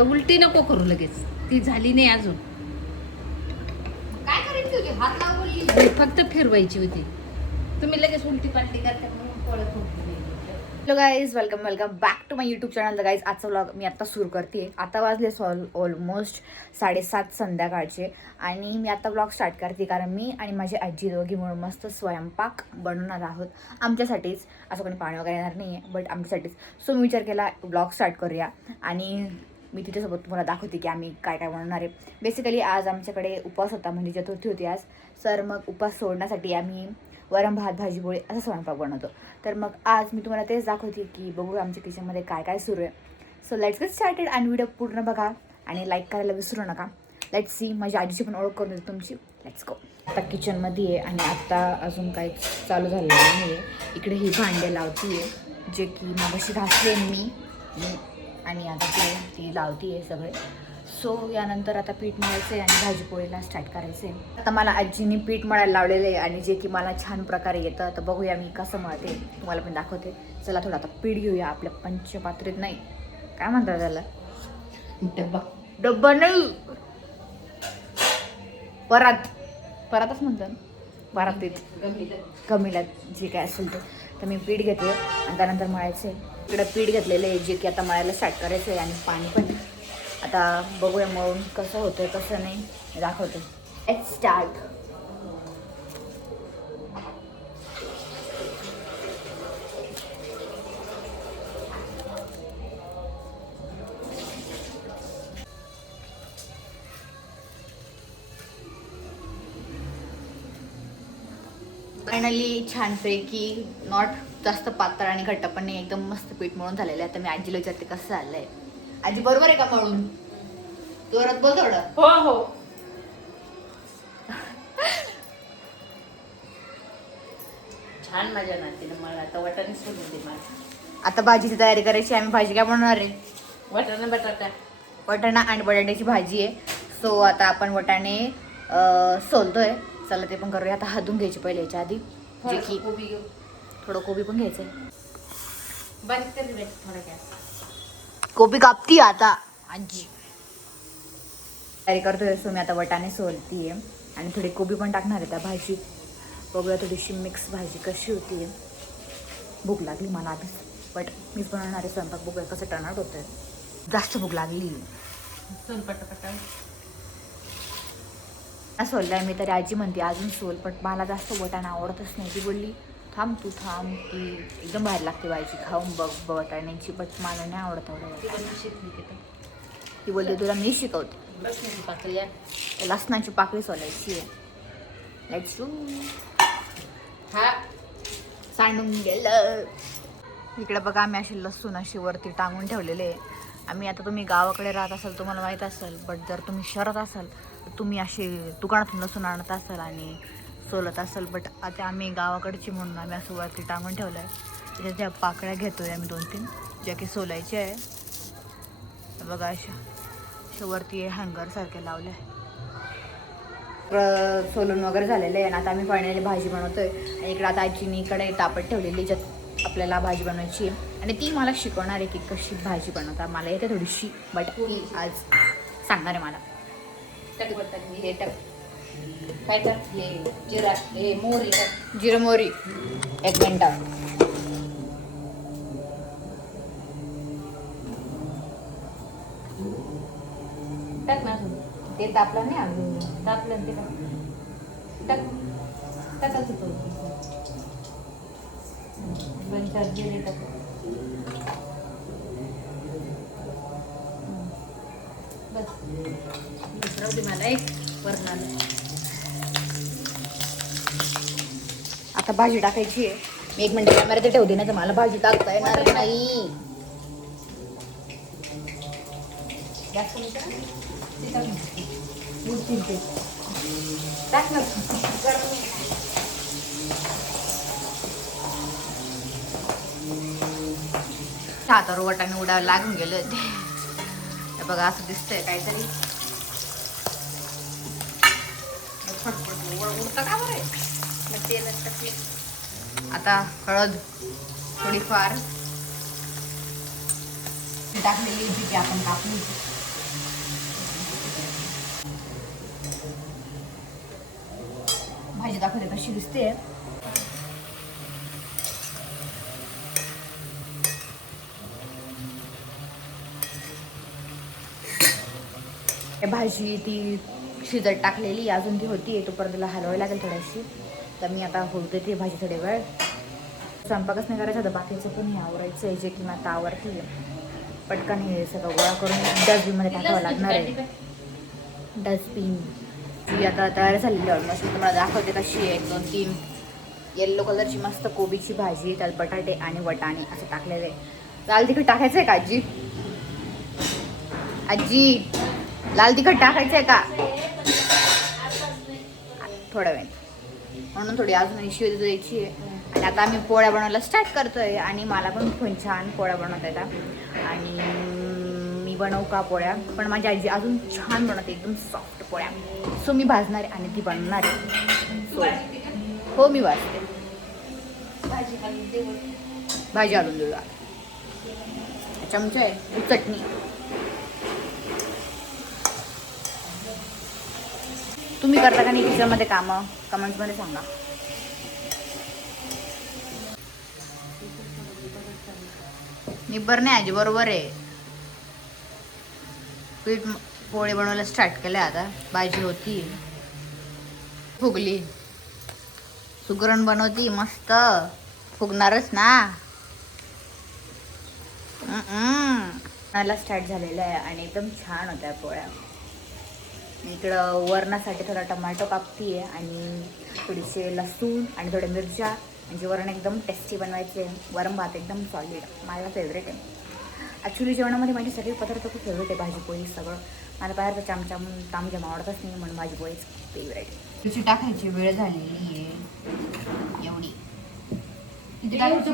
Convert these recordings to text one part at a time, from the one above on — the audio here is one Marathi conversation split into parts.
उलटी नको करू लगेच, ती झाली नाही अजून. काय करायची होती? हात लावली फक्त फिरवायची होती. तुम्ही लगेच उलटी पालटी करता म्हणून कळत होती. Hello guys, welcome back to my YouTube channel. तर गाईज, आजचा व्लॉग मी आता सुरू करते. आता वाजले ऑलमोस्ट 7:30 संध्याकाळचे आणि मी आता व्लॉग स्टार्ट करते कारण मी आणि माझी आजी दोघी मिळून मस्त स्वयंपाक बनवणार आहोत आमच्यासाठीच. असं कोणी पाणी वगैरे येणार नाही आहे, बट आमच्यासाठीच. सो मी विचार केला व्लॉग स्टार्ट करूया आणि मी तिच्यासोबत तुम्हाला दाखवते की आम्ही काय काय बनवणार आहे. बेसिकली आज आमच्याकडे उपवास होता, म्हणजे चतुर्थी होती आज. तर मग उपवास सोडण्यासाठी आम्ही वरण भात भाजी पोळी असा स्वयंपाक बनवतो. तर मग आज मी तुम्हाला तेच दाखवते की बघू आमच्या किचनमध्ये काय काय सुरू आहे. सो लेट्स गेट स्टार्टेड आणि व्हिडिओ पूर्ण बघा आणि लाईक करायला विसरू नका. लेट्स सी, माझ्या आजीची पण ओळख करून देते तुमची. Let's go. आता किचनमध्ये आहे आणि आत्ता अजून काही चालू झालेलं नाही आहे. इकडे ही भांडे लावती आहे जे की मगाशी घासले मी आणि आता ती लावती आहे सगळे. सो यानंतर आता पीठ मळायचं आहे आणि भाजीपोळीला स्टार्ट करायचं आहे. आता मला आजीने पीठ मळायला लावलेलं आहे आणि जे की मला छान प्रकारे येतं. तर बघूया मी कसं मळते, तुम्हाला पण दाखवते. चला थोडं आता पीठ घेऊया आपल्या पंचपात्रीत. नाही काय म्हणतात त्याला, डब्बा नाही, परातच म्हणतात ना, परातीत गमीलात जे काय असेल ते. तर मी पीठ घेते आणि त्यानंतर मळायचं आहे. इकडं पीठ घेतलेलं आहे जे की आता मळायला स्टार्ट करायचं आहे आणि पाणी पण. आता बघूया मळून कसं होतं कसं नाही दाखवते. Let's start. फायनली छानपैकी, नॉट जास्त पातळ आणि घट्ट पण नाही, एकदम मस्त पीठ मळून झालेलं आहे. आता मी आजीला विचारते कसं झालंय. आजी बरोबर आहे का मळून? जोरात बोल थोडं. हो हो. छान मजा नातीने मला. आता वाटाणे सोडून दे मला. आता भाजीची तयारी करायची. आम्ही भाजी काय बनवणार आहे? वाटाणा बटाटा. वाटाणा आणि बटाट्याची भाजी आहे. सो आता आपण वाटाणे सोलतोय. चला ते पण करूया. आता हातून घ्यायची पहिले याच्या आधी, जे की कोबी घेऊ. थोडं कोबी पण घ्यायचं आहे. बारीक करी भेट थोडं गॅस. कोबी कापती आता आजी. तयारी करतोय. सो मी आता वाटाणे सोलतीये आणि थोडी कोबी पण टाकणार आहे त्या भाजीत. बघूया थोडीशी मिक्स भाजी कशी होती. भूक लागली मला आधीच, बट मीच बनवणार आहे स्वयंपाक. बघूया कसं टर्नआउट होतंय. जास्त भूक लागली. सोल पटापटा. सोललाय मी तरी आजी म्हणते अजून सोल, पण मला जास्त वाटाणा आवडतच नाही. ती बोलली थांब तू थांब, की एकदम बाहेर लागते भाजी, खाऊन बघ वाटाण्याची, बट मला नाही आवडत एवढं. ती बोलते तुला मी शिकवते. लसणाची पाकळी आहे. लसणाची पाकळी सोलायची आहे. Let's do. हा सांडून गेलं. इकडे बघा आम्ही अशी लसूण अशी वरती टांगून ठेवलेले आहे. आम्ही आता, तुम्ही गावाकडे राहत असाल तुम्हाला माहीत असेल, बट जर तुम्ही शहरात असाल तर तुम्ही असे दुकानातून लसूण आणत असाल आणि सोलत असाल. बट आता आम्ही गावाकडची म्हणून आम्ही असं वरती टांगून ठेवलं आहे. त्याच्या त्या पाकळ्या घेतो आहे आम्ही 2-3 ज्या की सोलायच्या आहे. बघा अशा वरती हँगरसारखे लावले. सोलून वगैरे झालेलं आहे आणि आता आम्ही फायनली भाजी बनवतोय. आणि इकडे आता आजीने इकडे तापट ठेवलेली ज्यात आपल्याला भाजी बनवायची आहे आणि ती मला शिकवणार आहे की कशी भाजी बनवता. मला येते थोडीशी, बट ती आज सांगणार आहे मला. टाक बटाटे. हे टाक काय टाक, हे जिरा, हे मोहरी टाक. जिरं मोहरी 1 मिनिट. टाक ना अजून. ते तापलं नाही अजून. टाकलं ते टाक. टाक टाकायचं तो. 2-4 जिरे टाक. बस दुसरं दे मला एक वरणाला. आता भाजी टाकायची आहे. मी 1 मिनिट कॅमेरा ते ठेवते, नाही तर मला भाजी टाकता येणार नाही. जास्त नाही का? ते टाक ना. उडतील ते. टाक ना. हातावर वाटाणे उडायला लागून गेले होते. हे बघा असं दिसतंय काहीतरी. उडतं का बरं? मग तेलात टाकले. आता हळद थोडीफार टाकलेली जी की आपण कापली दाखवते कशी दिसते. भाजी ती शिजत टाकलेली अजून ती होती, तोपर्यंत तिला हलवावी लागेल थोडीशी. तर मी आता होते ती भाजी थोडी वेळ. स्वयंपाकच नाही करायचं होतं, बाकीचं पण हे आवरायचं आहे, जे की मी आता आवरते. पटकन हे सगळं गोळा करून डस्टबिनमध्ये टाकावं लागणार आहे. डस्टबिन ती आता तयार झालेली आहे ऑलमोस्ट. मी तुम्हाला दाखवते कशी आहे. 1 2 3 येल्लो कलरची मस्त कोबीची भाजी, त्यात बटाटे आणि वटाणे असं टाकलेलं आहे. लाल तिखट टाकायचं आहे का आजी? आजी लाल तिखट टाकायचं आहे का? थोडा वेळ म्हणून थोडी अजून शिव द्यायची आहे. आणि आता आम्ही पोळ्या बनवायला स्टार्ट करतोय. आणि मला पण खूप छान पोळ्या बनवता येतात. आणि मी बनवू का पोळ्या, पण माझी आजी अजून छान बनवते, एकदम सॉफ्ट पोळ्या. सो मी भाजणार आहे आणि ती बनवणार आहे. सो हो मी भाजते. भाजी आणून देऊया. चमचा आहे, चटणी. तुम्ही करता का नाही किचनमध्ये कामं? कमेंट्समध्ये सांगा. निब्बर नाही आजी, बरोबर आहे. पीठ पोळी बनवायला स्टार्ट केलं. आता भाजी होती, फुगली. सुगरण बनवती मस्त, फुगणारच ना. मला स्टार्ट झालेलं आहे आणि एकदम छान होत्या पोळ्या. इकडं वरणासाठी थोडा टमाटो कापती आहे आणि थोडीसे लसूण आणि थोड्या मिरच्या, म्हणजे वरण एकदम टेस्टी बनवायचे. वरण भात एकदम सॉलिड, माझा फेवरेट आहे. ॲक्च्युली जेवणामध्ये माझे सगळे पदार्थ खूप फेवरेट आहे. भाजीपोळी सगळं. मला बाहेरचं चामचाम तामजाम आवडतच नाही, म्हणून भाजीपोळीच फेवरेट. मिरची टाकायची वेळ झालेली आहे. एवढी किती टाकायची?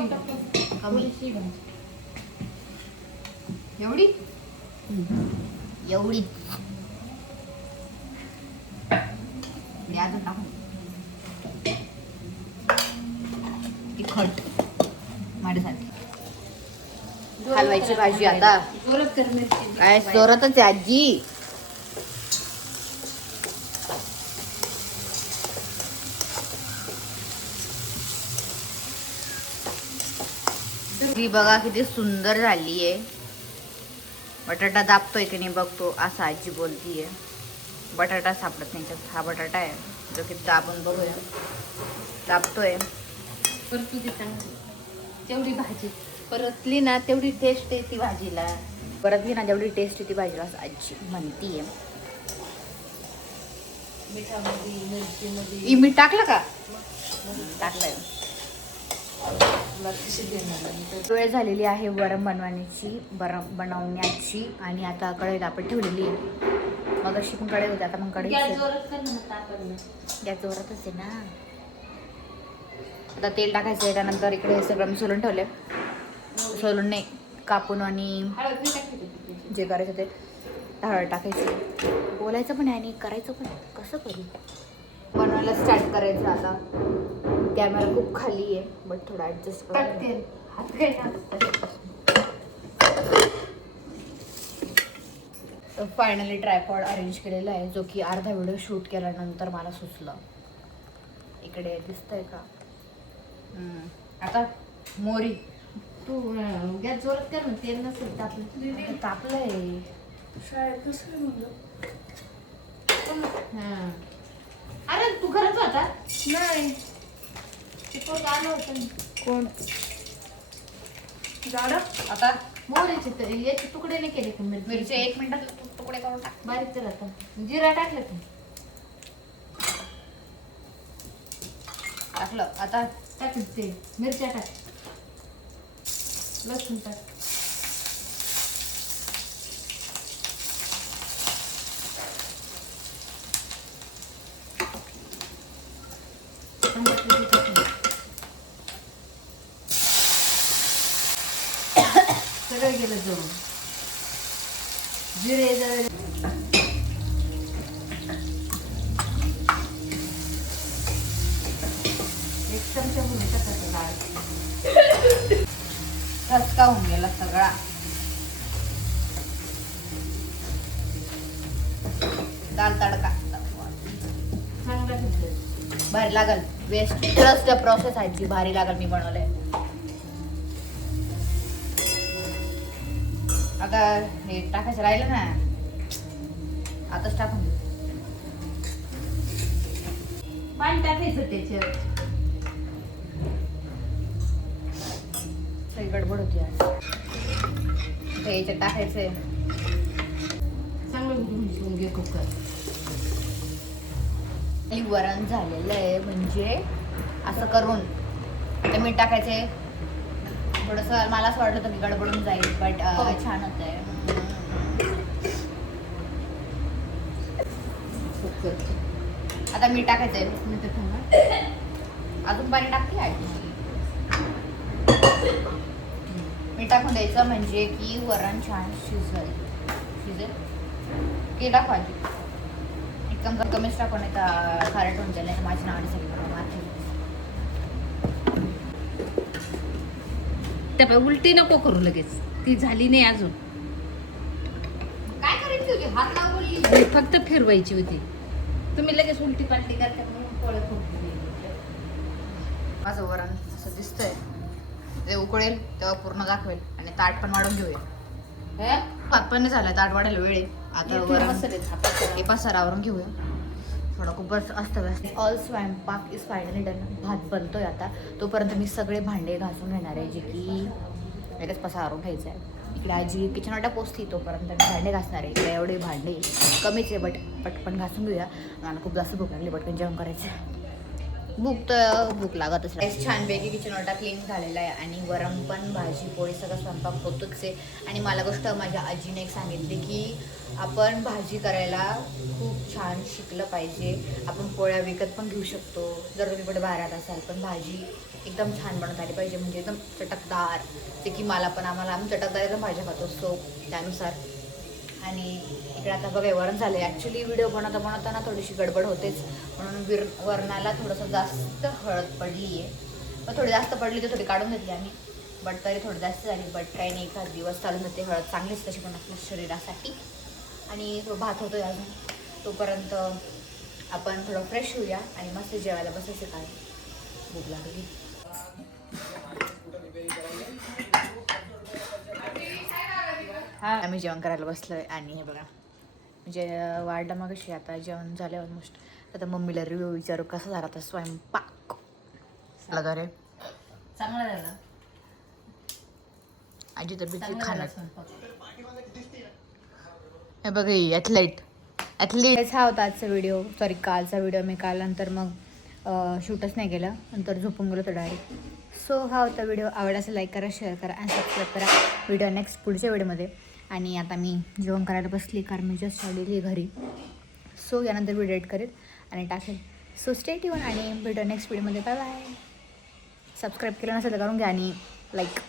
कमी. एवढी एवढी अजून टाकून तिखट माझ्यासाठी. हलवायची भाजी आता काय जोरातच आहे आजी. ही बघा किती सुंदर झाली आहे. बटाटा दाबतोय की नाही बघतो असं आजी बोलतीये. बटाटा सापडत नाही त्यात. हा बटाटा आहे जो की दाबून बघूया. दाबतोय. परतू दे चांगली. तेवढी भाजी परतली ना तेवढी टेस्ट येते भाजीला. परतली ना जेवढी टेस्ट येते भाजीला असं आजी म्हणतीये. मिठामध्ये मिरचीमध्ये मीठ टाकलं का? टाकलंय. वेळ झालेली आहे वरण बनवण्याची आणि आता कढईत आपण ठेवलेली आहे. मग अशी पण कढई होती, आता मग कढई गॅस जोरात कर ना. गॅस जोरातच आहे ना. आता तेल टाकायचं आहे. त्यानंतर इकडे हे सगळं मी सोलून ठेवले. सोलून नाही, कापून आणि जे करायचं ते हळद टाकायची. बोलायचं पण आहे आणि करायचं पण आहे. कसं करू? बनवायला स्टार्ट करायचं आता. कॅमेरा खूप खाली आहे, बट थोडा ॲडजस्ट करते. हात फायनली ट्रायपॉड अरेंज केलेला आहे, जो की अर्धा व्हिडिओ शूट केल्यानंतर मला सुचलं. इकडे दिसतंय का? आता मोरी तू गॅस जोरात कर ना. तेल नसेल तापलं. तापलंय. शाळेत कसं म्हणलं. हां अरे तू करत होता? नाही आलं होतं. कोण झाड? आता मोहरीचे याचे तुकडे नाही केले का? मिरची 1 मिनिटात तुकडे करून टाक. बारीक कर. आता जिरा टाकलं का? टाकलं. आता टाक ते मिरच्या टाक. लसूण टाक. सगळं गेलं जवळ. जिरे जवळ. एक चमचा भरून टाकायचं डाळ. रस्ता होऊन गेला सगळा. दाल तडका चांगला घेतलं. भारी लागल. वेस्ट प्लस द प्रोसेस आहे जी भारी लागल. मी बनवलंय. आता हे टाकायचं राहिलं ना, आताच टाकून देऊ. पाणी टाकायचं त्याच्यात. सगळी गडबड होती आज. ते याच्यात टाकायचंय. चांगलं घेऊन घे कुकर. वरण झालेलं आहे म्हणजे असं करून ते मीठ टाकायचे. थोडंसं मला असं वाटलं होतं की गडबडून जाईल, बट छान होत आहे. आता मीठ टाकायचंय. अजून पाणी टाकते आहे. मीठ टाकून द्यायचं म्हणजे की वरण छान शिजेल. की टाकू आजी एकदम कमीच टाकून येतं. खारट होऊन जाईल. माझ्या नावाने सगळी मारते. त्या उलटी नको करू लगेच. ती झाली नाही अजून. काय करायची होती? हात लावून बोलली. फक्त फिरवायची होती. तुम्ही लगेच उलटी पालटी करता म्हणून पोळ्या फुगली. माझं वरण असं दिसतंय. ते उकळेल तेव्हा पूर्ण दाखवेल. आणि ताट पण वाढून घेऊया. भात पण नाही झालं. ताट वाढायला वेळ आहे. आता वरण हे पसारावरून घेऊया. थोडं खूपच असतं. ऑल स्वयंपाक इज फायनली डन. भात बनतोय आता. तोपर्यंत मी सगळे भांडे घासून घेणार आहे, जे की लगेच पसारावरून घ्यायचं आहे. इकडे आजी किचन वाटा पोचती तोपर्यंत मी भांडे घासणार आहे. इकडे एवढे भांडे कमीच आहे, बट पटकन घासून घेऊया. मला खूप जास्त भूक लागली. पटकन जेवण करायचं. भूक लागतच नाही. छानपैकी किचन वाटा क्लीन झालेला आहे. आणि वरण पण, भाजी पोळी सगळं स्वयंपाक होतोच आहे. आणि मला गोष्ट माझ्या आजीने एक सांगितली की आपण भाजी करायला खूप छान शिकलं पाहिजे. आपण पोळ्या विकत पण घेऊ शकतो जर तुम्ही कुठे बाहेर असाल, पण भाजी एकदम छान बनत आली पाहिजे. म्हणजे एकदम चटकदार. ते की आम्हाला आम्ही चटकदार एकदम भाज्या खातो, सो त्यानुसार. आणि इकडे आता बघा वरण झालं. ॲक्च्युली व्हिडिओ बनवताना थोडीशी गडबड होतेच, म्हणून वरणाला थोडंसं जास्त हळद पडली आहे. पण थोडी जास्त पडली तर थोडी काढून घेतली आम्ही, बट तरी थोडी जास्त झाली. बट काही नाही, एखाद दिवस चालून जाते. हळद चांगलीच तशी पण आपल्या शरीरासाठी. आणि तो भात होतोय अजून. तोपर्यंत आपण थोडं फ्रेश होऊया आणि मस्त जेवायला बसायचं. काय भूक लागली. आम्ही जेवण करायला बसलोय. आणि हे बघा म्हणजे वाढलं मग कशी. आता जेवण झालं ऑलमोस्ट. आता मम्मीला रिव्ह्यू विचारू कसा झाला तर स्वयंपाक. लगा रे चांगला झाला. आजी तब्येत खाण्यात. हे बघ ॲथलीट हा होता आजचा व्हिडिओ. सॉरी कालचा व्हिडिओ. मी काल नंतर मग शूटच नाही केलं. नंतर झोपून गेलो तर डायरेक्ट. सो हा होता व्हिडिओ. आवडला लाईक करा, शेअर करा आणि सबस्क्राईब करा. व्हिडिओ नेक्स्ट पुढच्या व्हिडिओमध्ये. आणि आता मी जेवण करायला बसली कारण मी जस्ट आलेली घरी. सो यानंतर व्हिडिओ एडिट करेल आणि टाकेल. सो स्टे ट्यून आणि व्हिडिओ नेक्स्ट व्हिडिओमध्ये. Bye bye. सबस्क्राईब केलं नसेल तर करून घ्या आणि लाईक